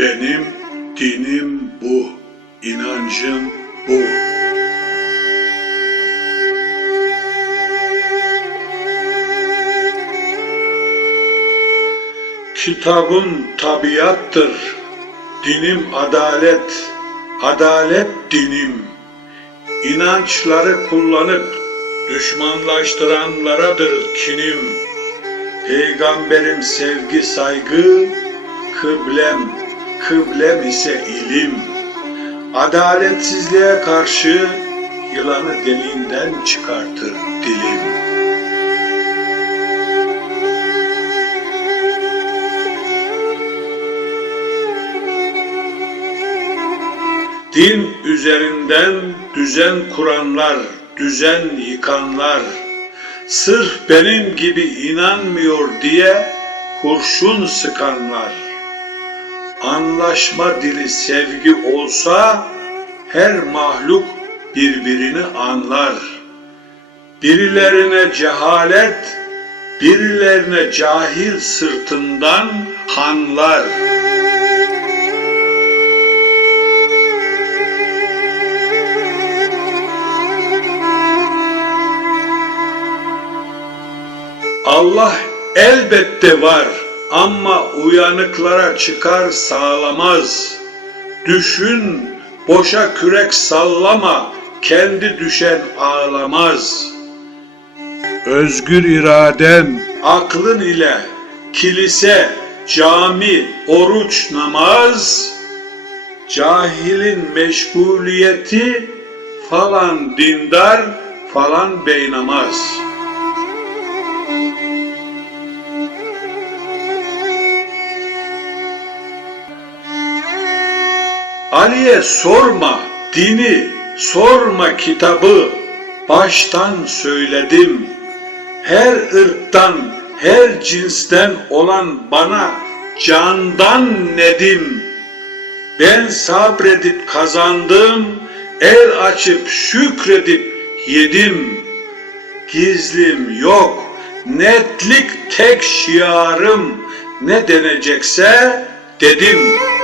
Benim dinim bu, inancım bu. Kitabım tabiattır, dinim adalet, adalet dinim. İnançları kullanıp düşmanlaştıranlaradır kinim. Peygamberim sevgi saygı, kıblem, kıblem ise ilim. Adaletsizliğe karşı yılanı deliğinden çıkartır dilim. Din üzerinden düzen kuranlar, düzen yıkanlar, sırf benim gibi inanmıyor diye kurşun sıkanlar. Anlaşma dili sevgi olsa her mahluk birbirini anlar. Birilerine cehalet, birilerine cahil sırtından hanlar. Allah elbette var ama uyanıklara çıkar sağlamaz. Düşün, boşa kürek sallama, kendi düşen ağlamaz. Özgür iraden, aklın ile kilise, cami, oruç, namaz, cahilin meşguliyeti falan dindar, falan beynamaz.'' Ali'ye sorma dini, sorma kitabı, baştan söyledim. Her ırktan, her cinsten olan bana candan nedim. Ben sabredip kazandım, el açıp şükredip yedim. Gizlim yok, netlik tek şiarım, ne denecekse dedim.''